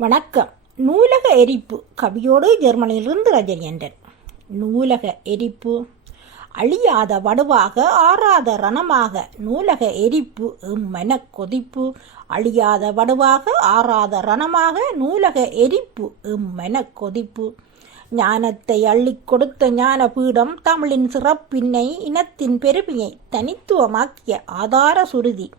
வணக்கம். நூலக எரிப்பு. கவியோடு ஜெர்மனியிலிருந்து ரஜனியண்டன் நூலக எரிப்பு. அழியாத வடுவாக ஆறாத ரணமாக. நூலக எரிப்பு. எம்மன கொதிப்பு. அழியாத வடுவாக ஆறாத ரணமாக. நூலக எரிப்பு. எம்மன கொதிப்பு. ஞானத்தை அள்ளி கொடுத்த ஞான பீடம் தமிழின் சிறப்பினை இனத்தின் பெருமையை தனித்துவமாக்கிய ஆதார சுருதி.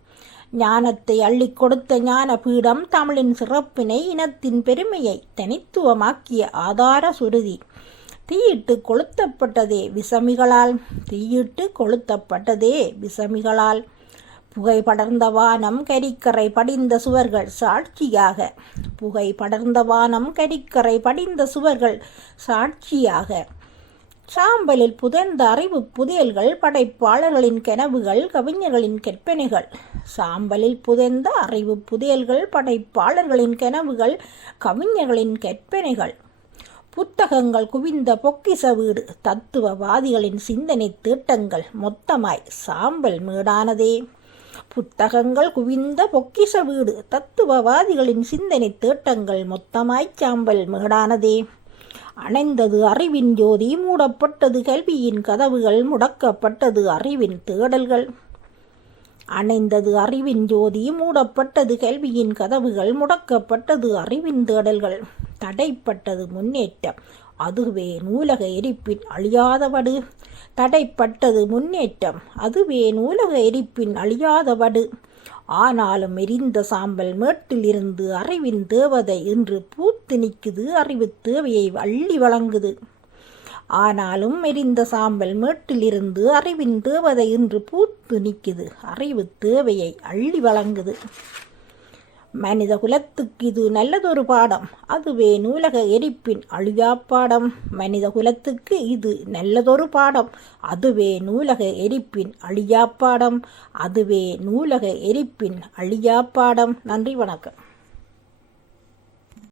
ஞானத்தை அள்ளிக் கொடுத்த ஞான பீடம் தமிழின் சிறப்பினை இனத்தின் பெருமையை தனித்துவமாக்கிய ஆதார சுருதி. தீயிட்டு கொளுத்தப்பட்டதே விசமிகளால் தீயிட்டு கொளுத்தப்பட்டதே விசமிகளால். புகை படர்ந்த வானம் கரிக்கரை படிந்த சுவர்கள் சாட்சியாக. புகை படர்ந்த வானம் கரிக்கரை படிந்த சுவர்கள் சாட்சியாக. சாம்பலில் புதைந்த அறிவு புதையல்கள் படைப்பாளர்களின் கனவுகள் கவிஞர்களின் கற்பனைகள். சாம்பலில் புதைந்த அறிவு புதையல்கள் படைப்பாளர்களின் கனவுகள் கவிஞர்களின் கற்பனைகள். புத்தகங்கள் குவிந்த பொக்கிச வீடு தத்துவவாதிகளின் சிந்தனை தீட்டங்கள் மொத்தமாய் சாம்பல் மேடானதே. புத்தகங்கள் குவிந்த பொக்கிச வீடு தத்துவவாதிகளின் சிந்தனை தேட்டங்கள் மொத்தமாய் சாம்பல் மேடானதே. அணைந்தது அறிவின் ஜோதி மூடப்பட்டது கல்வியின் கதவுகள் முடக்கப்பட்டது அறிவின் தேடல்கள். அணைந்தது அறிவின் ஜோதி மூடப்பட்டது கல்வியின் கதவுகள் முடக்கப்பட்டது அறிவின் தேடல்கள். தடைப்பட்டது முன்னேற்றம். அதுவே நூலக எரிப்பின் அழியாதவடு. தடைப்பட்டது முன்னேற்றம். அதுவே நூலக எரிப்பின் அழியாதவடு. ஆனாலும் எரிந்த சாம்பல் மேட்டிலிருந்து அறிவின் தேவதை என்று பூத்து நிற்குது அறிவு தேவையை அள்ளி வழங்குது. ஆனாலும் எரிந்த சாம்பல் மேட்டிலிருந்து அறிவின் தேவதை என்று பூத்து நிற்குது அறிவு தேவையை அள்ளி வழங்குது. மனித குலத்துக்கு இது நல்லதொரு பாடம். அதுவே நூலக எரிப்பின் அழியா பாடம். மனித குலத்துக்கு இது நல்லதொரு பாடம். அதுவே நூலக எரிப்பின் அழியா பாடம். அதுவே நூலக எரிப்பின் அழியா பாடம். நன்றி வணக்கம்.